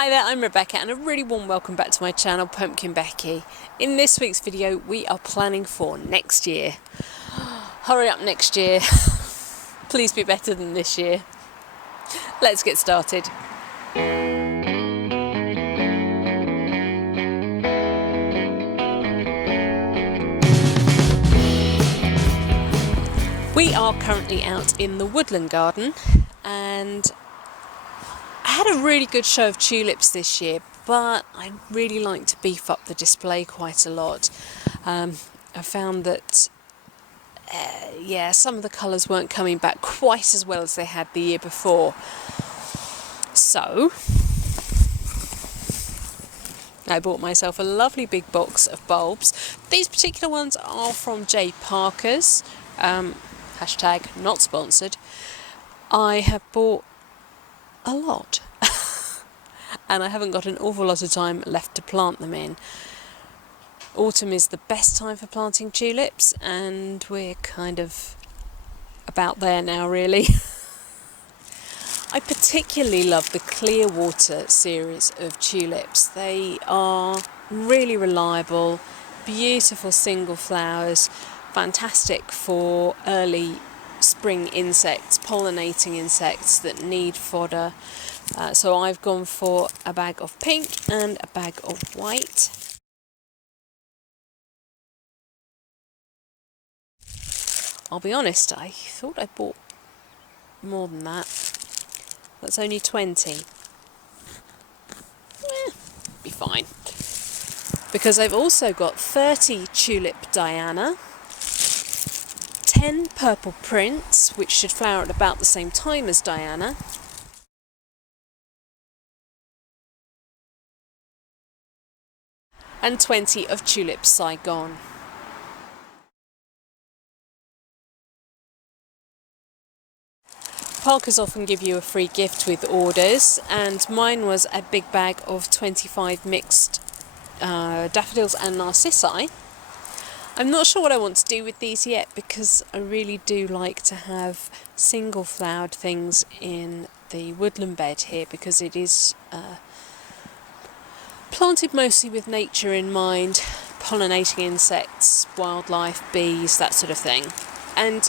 Hi there, I'm Rebecca and a really warm welcome back to my channel PumpkinBecki. In this week's video we are planning for next year. Hurry up next year, please be better than this year. Let's get started. We are currently out in the Woodland garden and I had a really good show of tulips this year, but I'd really like to beef up the display quite a lot. I found that some of the colours weren't coming back quite as well as they had the year before. So I bought myself a lovely big box of bulbs. These particular ones are from J. Parker's. Hashtag not sponsored. I have bought a lot and I haven't got an awful lot of time left to plant them in. Autumn is the best time for planting tulips and we're kind of about there now really. I particularly love the Clearwater series of tulips. They are really reliable, beautiful single flowers, fantastic for early spring insects, pollinating insects that need fodder. So I've gone for a bag of pink and a bag of white. I'll be honest, I thought I bought more than that. That's only 20. Be fine. Because I've also got 30 Tulip Diana, 10 Purple Prince, which should flower at about the same time as Diana, and 20 of Tulip Saigon. Parker's often give you a free gift with orders, and mine was a big bag of 25 mixed daffodils and narcissi. I'm not sure what I want to do with these yet because I really do like to have single flowered things in the woodland bed here because it is planted mostly with nature in mind, pollinating insects, wildlife, bees, that sort of thing. And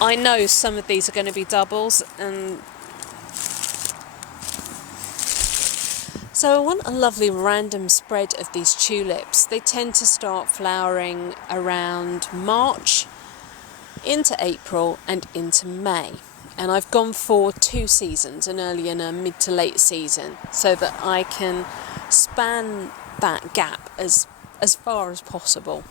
I know some of these are going to be doubles, and so I want a lovely random spread of these tulips. They tend to start flowering around March, into April and into May. And I've gone for 2 seasons, an early and a mid to late season, so that I can span that gap as far as possible.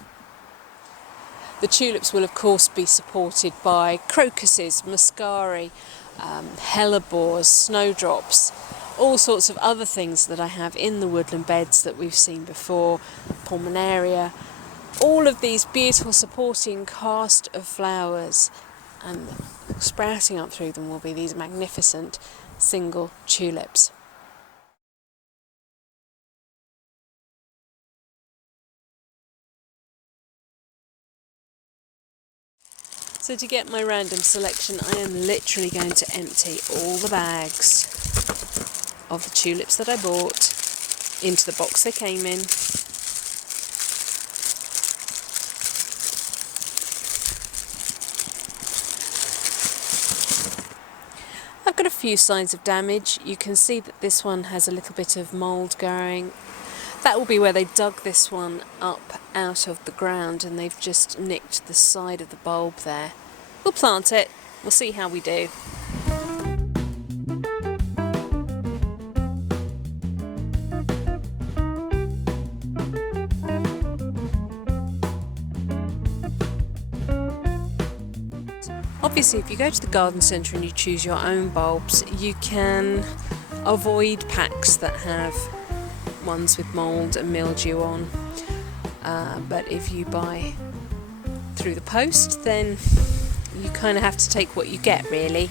The tulips will of course be supported by crocuses, muscari, hellebores, snowdrops, all sorts of other things that I have in the woodland beds that we've seen before, pulmonaria, all of these beautiful supporting cast of flowers, and sprouting up through them will be these magnificent single tulips. So to get my random selection, I am literally going to empty all the bags of the tulips that I bought into the box they came in. I've got a few signs of damage. You can see that this one has a little bit of mould going. That will be where they dug this one up out of the ground and they've just nicked the side of the bulb there. We'll plant it, we'll see how we do. Obviously, if you go to the garden centre and you choose your own bulbs, you can avoid packs that have ones with mould and mildew on. But if you buy through the post, then you kind of have to take what you get, really.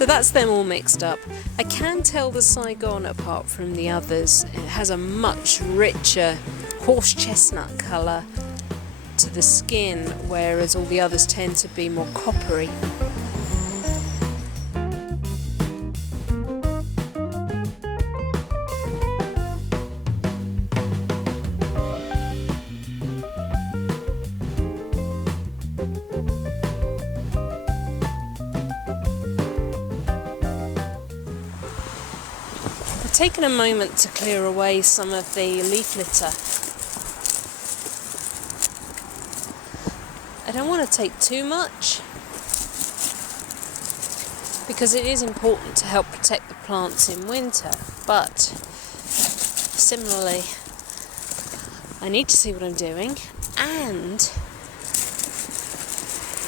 So that's them all mixed up. I can tell the Saigon apart from the others. It has a much richer horse chestnut colour to the skin, whereas all the others tend to be more coppery. I've taken a moment to clear away some of the leaf litter. I don't want to take too much because it is important to help protect the plants in winter, but similarly I need to see what I'm doing, and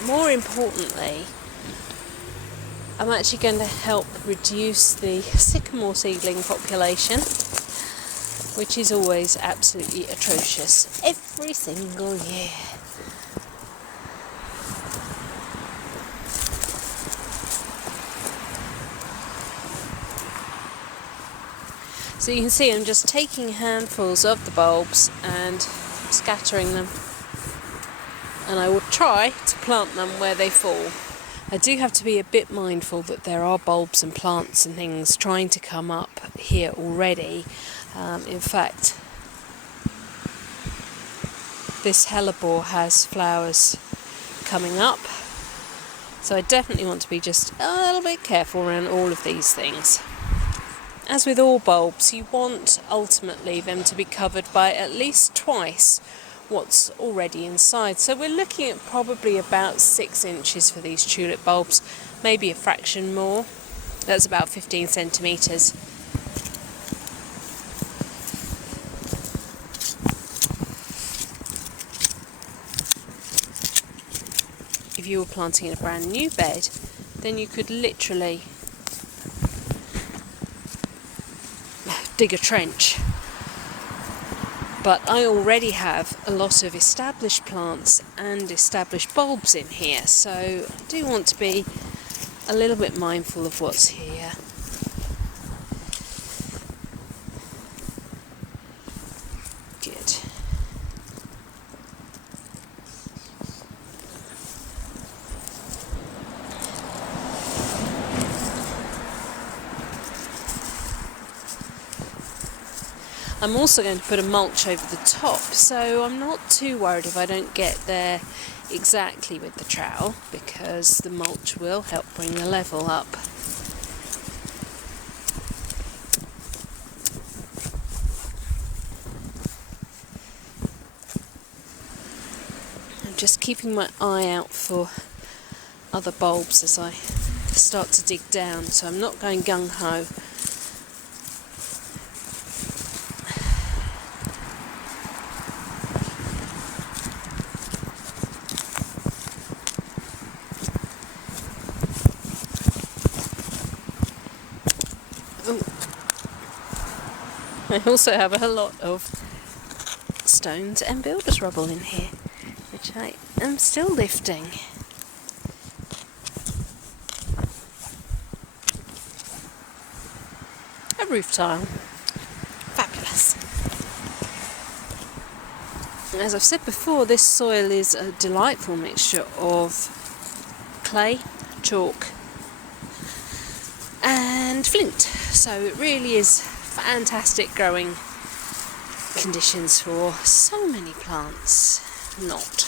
more importantly I'm actually going to help reduce the sycamore seedling population, which is always absolutely atrocious every single year. So you can see I'm just taking handfuls of the bulbs and scattering them, and I will try to plant them where they fall. I do have to be a bit mindful that there are bulbs and plants and things trying to come up here already. In fact, this hellebore has flowers coming up, so I definitely want to be just a little bit careful around all of these things. As with all bulbs, you want ultimately them to be covered by at least twice what's already inside. So we're looking at probably about 6 inches for these tulip bulbs, maybe a fraction more. That's about 15 centimetres. If you were planting in a brand new bed, then you could literally dig a trench. But I already have a lot of established plants and established bulbs in here, so I do want to be a little bit mindful of what's here. Good. I'm also going to put a mulch over the top, so I'm not too worried if I don't get there exactly with the trowel, because the mulch will help bring the level up. I'm just keeping my eye out for other bulbs as I start to dig down, so I'm not going gung-ho. I also have a lot of stones and builder's rubble in here, which I am still lifting. A roof tile. Fabulous. As I've said before, this soil is a delightful mixture of clay, chalk and flint, so it really is fantastic growing conditions for so many plants. Not.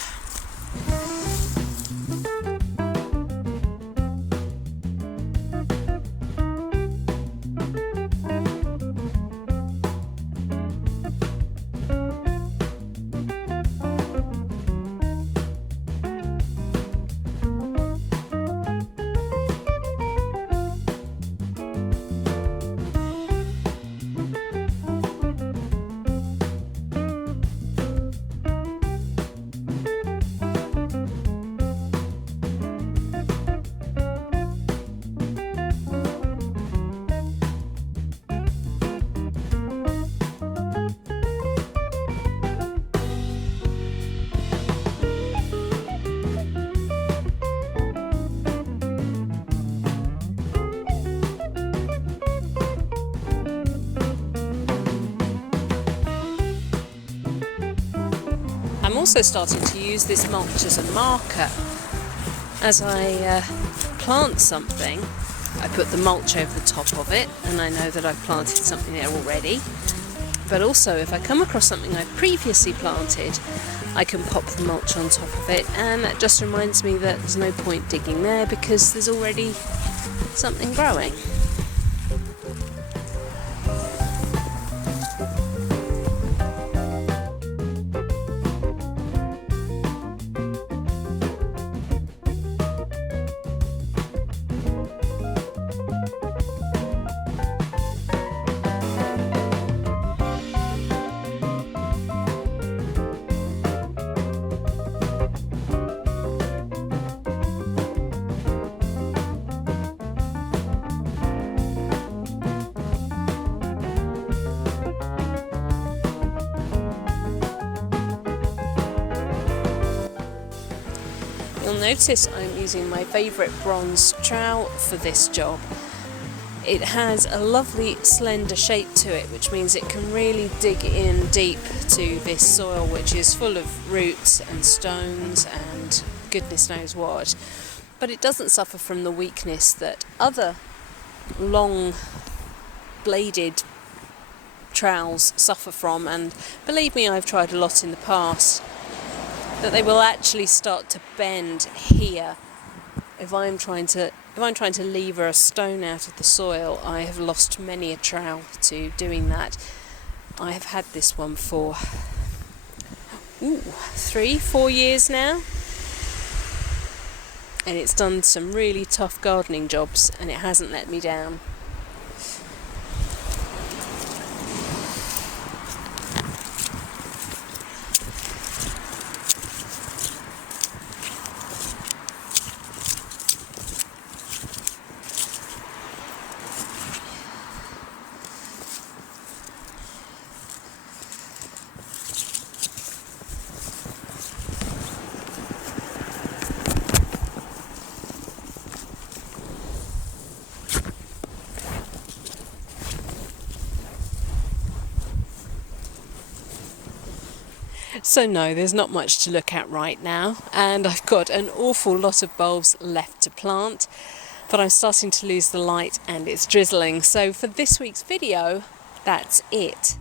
also starting to use this mulch as a marker. As I plant something, I put the mulch over the top of it, and I know that I've planted something there already. But also, if I come across something I've previously planted, I can pop the mulch on top of it, and that just reminds me that there's no point digging there because there's already something growing. You'll notice I'm using my favourite bronze trowel for this job. It has a lovely slender shape to it, which means it can really dig in deep to this soil, which is full of roots and stones and goodness knows what. But it doesn't suffer from the weakness that other long bladed trowels suffer from, and believe me, I've tried a lot in the past, that they will actually start to bend here. If I'm trying to lever a stone out of the soil, I have lost many a trowel to doing that. I have had this one for 3-4 years now, and it's done some really tough gardening jobs, and it hasn't let me down. So no, there's not much to look at right now, and I've got an awful lot of bulbs left to plant, but I'm starting to lose the light and it's drizzling. So for this week's video, that's it.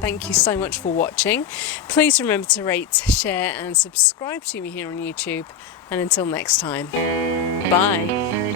Thank you so much for watching. Please remember to rate, share and subscribe to me here on YouTube. And until next time, bye.